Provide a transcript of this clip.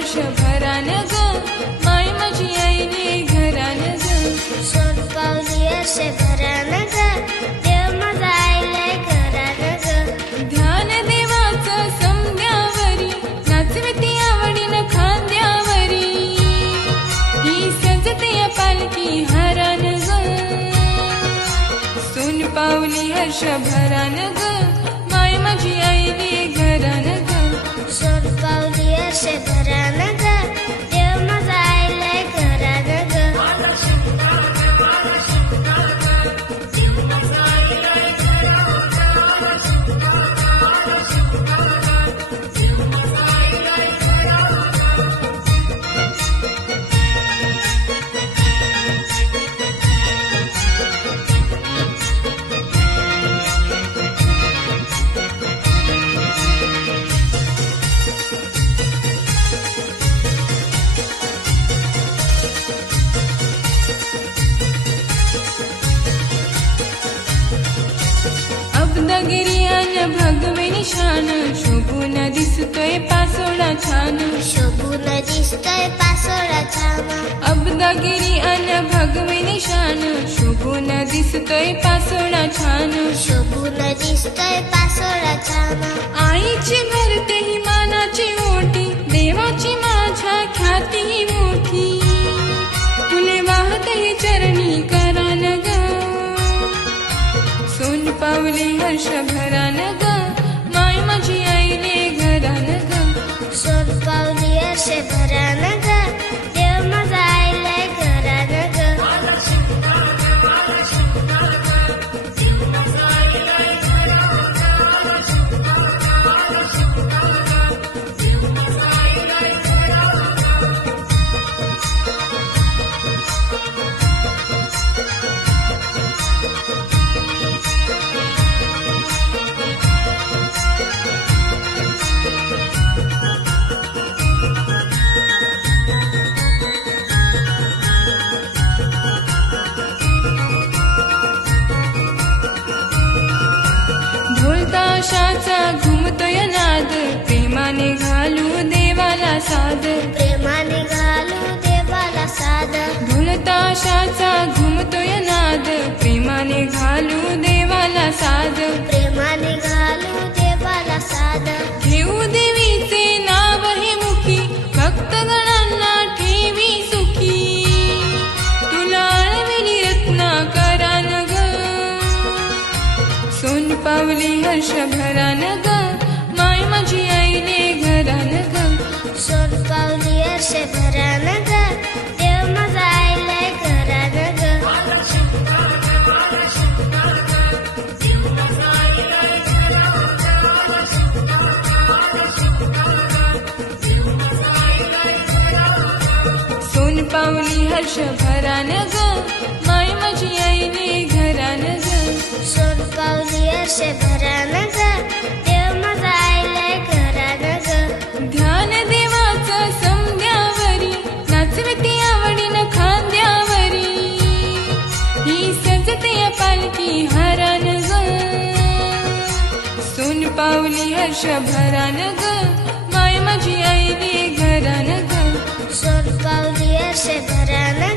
हर्ष भरान ग, माय माझी आईले घरान ग. सोन पावली हर्ष भरान ग, देव माझा आईले घरान ग. ध्यान देवाचं समद्यावरी, नाचविती आवडीन खांद्यावरी. ही सजते पालखी हारान ग, सोन पावली हर्ष भरान ग, माय माझी आईले घरान ग. सोन पावली हर्ष भरान ग, देव माझा आईले घरान ग. अब्दागिरी अन भगवे निशान, शोभून दिसतोय पासोळा छान. शोभून दिसतोय पासोळा छान. अब्दागिरी अन भगवे निशान, शोभून दिसतोय पासोळा छान. शोभून दिसतोय पासोळा छान. आईची भरते ही मानाची ओटी, देवाची माझ्या ख्याती मोठी. फुले वाहत ही चरणी करान ग, सोन पावली हर्ष भरान ग, माय माझी आईले घरान ग. सोन पावली हर्ष भरान ग, देव माझा आईले घरान ग. ढोलताशाचा घुमतोय नाद, प्रेमाने घालू देवाला साद. प्रेमाने घालू देवाला साद. ढोलताशाचा घुमतोय नाद, प्रेमाने घालू देवाला साद. प्रेमाने घालू देवाला साद. घेऊ देवीचे नाव हे मुखी, भक्तगणांना ठेवी सुखी. तुला आळविली रत्नाकरान ग, सोन पावली हर्ष भरान ग, माय माझी आईले घरान ग. सोन पावली हर्ष भरान ग, देव माझा आईले घरान ग. सोन पावली हर्ष भरान ग, माय माझी आईले घरान ग. सोन पावली हर्ष भरान ग, देव माझा आईले घरान ग. ध्यान देवाचं समद्यावरी, नाचविती आवडीन खांद्यावरी. ही सजते पालखी हारान ग, सोन पावली हर्ष भरान ग, माय माझी आईले घरान ग. सोन पावली हर्ष भरान